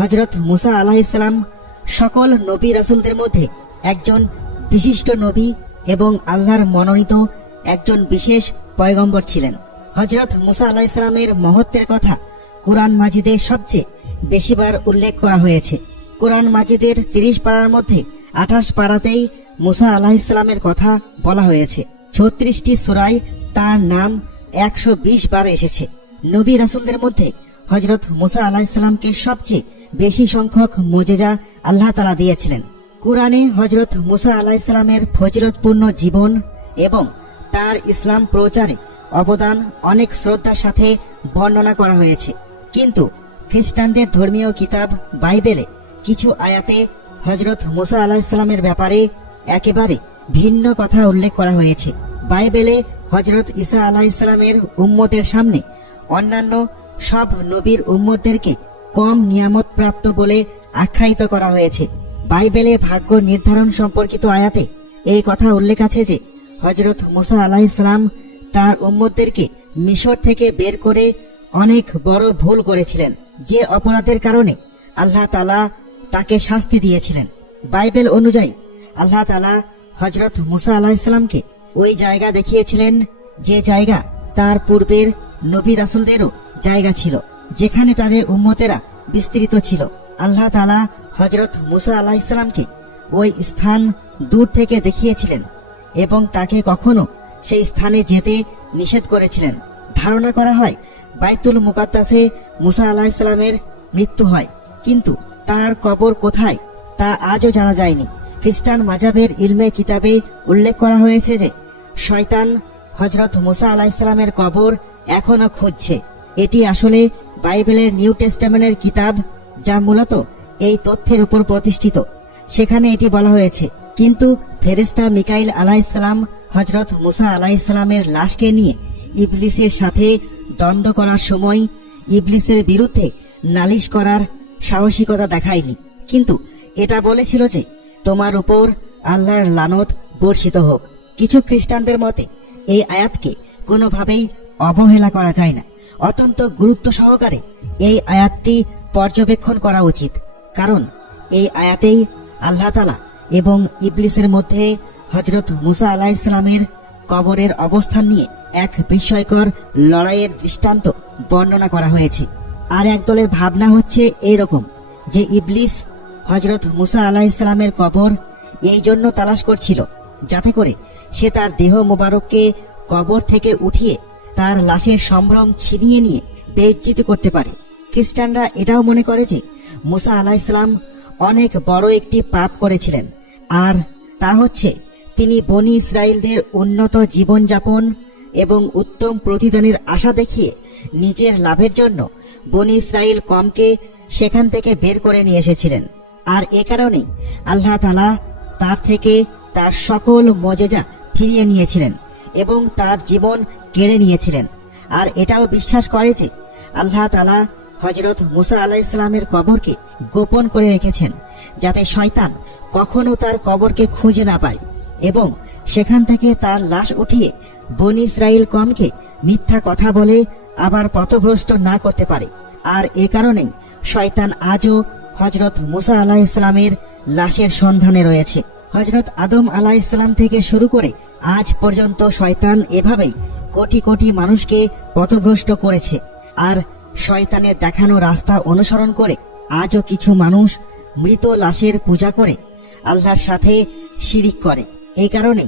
হজরত মুসা আলাহ ইসলাম সকল নবী রাসুলদের মধ্যে একজন বিশিষ্ট নবী এবং আল্লাহর মনোনীত একজন বিশেষ পয়গম্বর ছিলেন হজরত মুসা আলাহ ইসলামের মহত্বের কথা কোরআন মাজিদে সবচেয়ে বেশিবার উল্লেখ করা হয়েছে কোরআন মাজিদের তিরিশ পাড়ার মধ্যে আঠাশ পাড়াতেই মুসা আলাহ ইসলামের কথা বলা হয়েছে ছত্রিশটি সুরায় তার নাম একশো বার এসেছে নবী রাসুলদের মধ্যে হজরত মুসা আলাহ ইসলামকে সবচেয়ে বেশি সংখ্যক মোজেজা আল্লাহ তালা দিয়েছিলেন কোরআনে হজরত মুসা আল্লাহ ইসলামের ফজরতপূর্ণ জীবন এবং তার ইসলাম প্রচারে অবদান অনেক শ্রদ্ধার সাথে বর্ণনা করা হয়েছে কিন্তু খ্রিস্টানদের ধর্মীয় কিতাব বাইবেলে কিছু আয়াতে হজরত মুসা আল্লাহ ইসলামের ব্যাপারে একেবারে ভিন্ন কথা উল্লেখ করা হয়েছে বাইবেলে হজরত ইসা আলাহ ইসলামের উম্মতের সামনে অন্যান্য সব নবীর উম্মতদেরকে কম নিয়ামতপ্রাপ্ত বলে আখ্যায়িত করা হয়েছে বাইবেলে ভাগ্য নির্ধারণ সম্পর্কিত আয়াতে এই কথা উল্লেখ আছে যে হজরত মুসা আলাহ ইসলাম তার উম্মদদেরকে মিশর থেকে বের করে অনেক বড় ভুল করেছিলেন যে অপরাধের কারণে আল্লাহ তালা তাকে শাস্তি দিয়েছিলেন বাইবেল অনুযায়ী আল্লাহ তালা হজরত মুসা আলাহ ইসলামকে ওই জায়গা দেখিয়েছিলেন যে জায়গা তার পূর্বের নবী রাসুলদেরও জায়গা ছিল যেখানে তাদের উম্মতেরা বিস্তৃত ছিল আল্লাহ তালা হজরত মুসা আল্লাহ ইসলামকে ওই স্থান দূর থেকে দেখিয়েছিলেন এবং তাকে কখনো সেই স্থানে যেতে নিষেধ করেছিলেন ধারণা করা হয় বাইতুল মুকাদ্দাসে মুসা আল্লাহ ইসলামের মৃত্যু হয় কিন্তু তার কবর কোথায় তা আজও জানা যায়নি খ্রিস্টান মাজাবের ইলমে কিতাবে উল্লেখ করা হয়েছে যে শয়তান হজরত মুসা আলাহ ইসলামের কবর এখনও খুঁজছে এটি আসলে বাইবেলের নিউ টেস্টামেন্টের কিতাব যা মূলত এই তথ্যের উপর প্রতিষ্ঠিত সেখানে এটি বলা হয়েছে কিন্তু ফেরেস্তা মিকাইল আলাহিসাল্লাম হজরত মুসা আলাহিসাল্লামের লাশকে নিয়ে ইবলিসের সাথে দ্বন্দ্ব করার সময় ইবলিসের বিরুদ্ধে নালিশ করার সাহসিকতা দেখায়নি কিন্তু এটা বলেছিল যে তোমার উপর আল্লাহর লানত বর্ষিত হোক কিছু খ্রিস্টানদের মতে এই আয়াতকে কোনোভাবেই অবহেলা করা যায় না অত্যন্ত গুরুত্ব সহকারে এই আয়াতটি পর্যবেক্ষণ করা উচিত কারণ এই আয়াতেই আল্লাহ তালা এবং ইবলিসের মধ্যে হজরত মুসা আলাহ ইসলামের কবরের অবস্থান নিয়ে এক বিস্ময়কর লড়াইয়ের দৃষ্টান্ত বর্ণনা করা হয়েছে আর এক দলের ভাবনা হচ্ছে এরকম যে ইবলিস হজরত মুসা আলাহ ইসলামের কবর এই জন্য তালাশ করছিল যাতে করে সে তার দেহ মোবারককে কবর থেকে উঠিয়ে তার লাশের সম্ভ্রম ছিনিয়ে নিয়ে বেজ্জিত করতে পারে খ্রিস্টানরা এটাও মনে করে যে মুসা ইসলাম অনেক বড় একটি পাপ করেছিলেন আর তা হচ্ছে তিনি বনি ইসরায়েলদের উন্নত জীবনযাপন এবং উত্তম প্রতিদানের আশা দেখিয়ে নিজের লাভের জন্য বনি ইসরায়েল কমকে সেখান থেকে বের করে নিয়ে এসেছিলেন আর এ কারণেই আল্লাহ তালা তার থেকে তার সকল মজেজা ফিরিয়ে নিয়েছিলেন এবং তার জীবন কেড়ে নিয়েছিলেন আর এটাও বিশ্বাস করে যে আল্লাহ তালা হজরত মুসা আলাহ ইসলামের কবরকে গোপন করে রেখেছেন যাতে শয়তান কখনো তার কবরকে খুঁজে না পায় এবং সেখান থেকে তার লাশ উঠিয়ে বন ইসরায়েল কমকে মিথ্যা কথা বলে আবার পথভ্রষ্ট না করতে পারে আর এ কারণেই শয়তান আজও হজরত মুসা আলাহ ইসলামের লাশের সন্ধানে রয়েছে হজরত আদম আলা ইসলাম থেকে শুরু করে আজ পর্যন্ত শয়তান এভাবেই কোটি কোটি মানুষকে পথভ্রষ্ট করেছে আর শয়তানের দেখানো রাস্তা অনুসরণ করে আজও কিছু মানুষ মৃত লাশের পূজা করে আল্লাহর সাথে শিরিক করে এ কারণে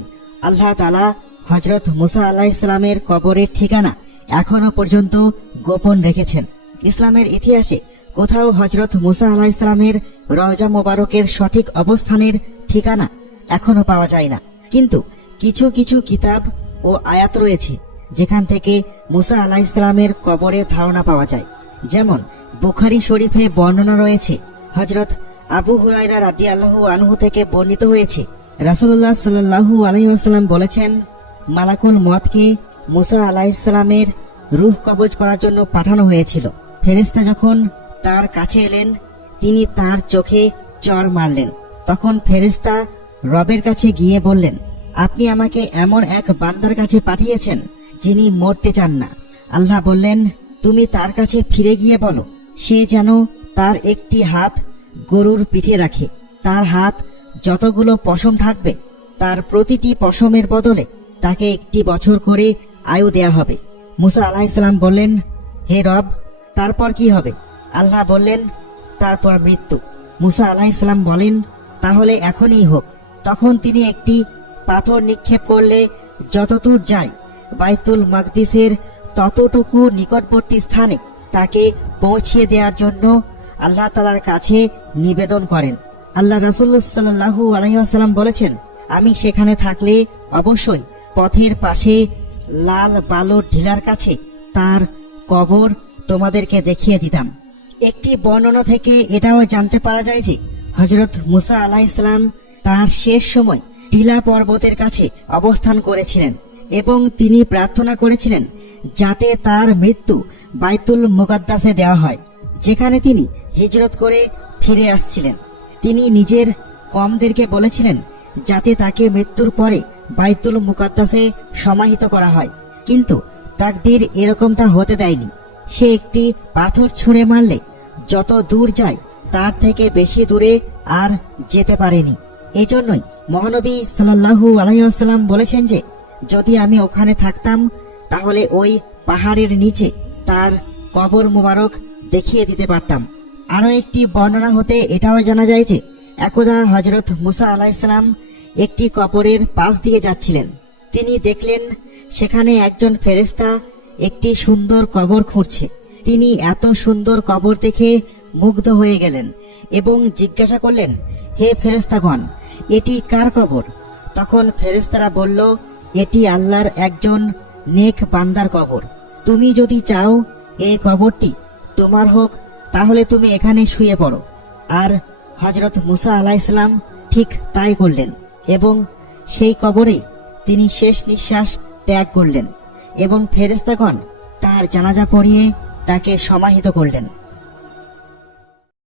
আল্লাহ তালা হজরত মুসা আল্লাহ ইসলামের কবরের ঠিকানা এখনও পর্যন্ত গোপন রেখেছেন ইসলামের ইতিহাসে কোথাও হজরত মুসা আল্লাহ ইসলামের রওজা মোবারকের সঠিক অবস্থানের ঠিকানা এখনও পাওয়া যায় না কিন্তু কিছু কিছু কিতাব ও আয়াত রয়েছে যেখান থেকে মুসা আলাহ ইসলামের কবরের ধারণা পাওয়া যায় যেমন বুখারি শরীফে বর্ণনা রয়েছে হজরত আবু হুরাইরা রাতি আল্লাহ আনহু থেকে বর্ণিত হয়েছে রাসুল্লাহ সাল্লাহু আলহিহাস্লাম বলেছেন মালাকুল মতকে মুসা ইসলামের রুহ কবজ করার জন্য পাঠানো হয়েছিল ফেরেস্তা যখন তার কাছে এলেন তিনি তার চোখে চর মারলেন তখন ফেরেস্তা রবের কাছে গিয়ে বললেন আপনি আমাকে এমন এক বান্দার কাছে পাঠিয়েছেন যিনি মরতে চান না আল্লাহ বললেন তুমি তার কাছে ফিরে গিয়ে বলো সে যেন তার একটি হাত গরুর পিঠে রাখে তার হাত যতগুলো পশম থাকবে তার প্রতিটি পশমের বদলে তাকে একটি বছর করে আয়ু দেয়া হবে মুসা আলাহ ইসলাম বললেন হে রব তারপর কি হবে আল্লাহ বললেন তারপর মৃত্যু মুসা আলাহ ইসলাম বলেন তাহলে এখনই হোক তখন তিনি একটি পাথর নিক্ষেপ করলে যতদূর যায় বাইতুল মাকদিসের ততটুকু নিকটবর্তী স্থানে তাকে পৌঁছিয়ে দেওয়ার জন্য আল্লাহ তালার কাছে নিবেদন করেন আল্লাহ রাসুল্লাহ সাল্লাহু আলহিহাসাল্লাম বলেছেন আমি সেখানে থাকলে অবশ্যই পথের পাশে লাল বালুর ঢিলার কাছে তার কবর তোমাদেরকে দেখিয়ে দিতাম একটি বর্ণনা থেকে এটাও জানতে পারা যায় যে হজরত মুসা ইসলাম তার শেষ সময় টিলা পর্বতের কাছে অবস্থান করেছিলেন এবং তিনি প্রার্থনা করেছিলেন যাতে তার মৃত্যু বাইতুল মোকাদ্দাসে দেওয়া হয় যেখানে তিনি হিজরত করে ফিরে আসছিলেন তিনি নিজের কমদেরকে বলেছিলেন যাতে তাকে মৃত্যুর পরে বাইতুল মুকাদ্দাসে সমাহিত করা হয় কিন্তু তাকদির এরকমটা হতে দেয়নি সে একটি পাথর ছুঁড়ে মারলে যত দূর যায় তার থেকে বেশি দূরে আর যেতে পারেনি এই জন্যই মহানবী সাল্লাহু আলাইসাল্লাম বলেছেন যে যদি আমি ওখানে থাকতাম তাহলে ওই পাহাড়ের নিচে তার কবর মুবারক দেখিয়ে দিতে পারতাম আরও একটি বর্ণনা হতে এটাও জানা যায় যে একদা হজরত মুসা আলাইসাল্লাম একটি কবরের পাশ দিয়ে যাচ্ছিলেন তিনি দেখলেন সেখানে একজন ফেরেস্তা একটি সুন্দর কবর খুঁড়ছে তিনি এত সুন্দর কবর দেখে মুগ্ধ হয়ে গেলেন এবং জিজ্ঞাসা করলেন হে ফেরেস্তাগণ এটি কার কবর তখন ফেরেস্তারা বলল এটি আল্লাহর একজন নেক বান্দার কবর তুমি যদি চাও এই কবরটি তোমার হোক তাহলে তুমি এখানে শুয়ে পড়ো আর হজরত মুসা আলাইসলাম ঠিক তাই করলেন এবং সেই কবরে তিনি শেষ নিঃশ্বাস ত্যাগ করলেন এবং ফেরেস্তাগণ তার জানাজা পড়িয়ে তাকে সমাহিত করলেন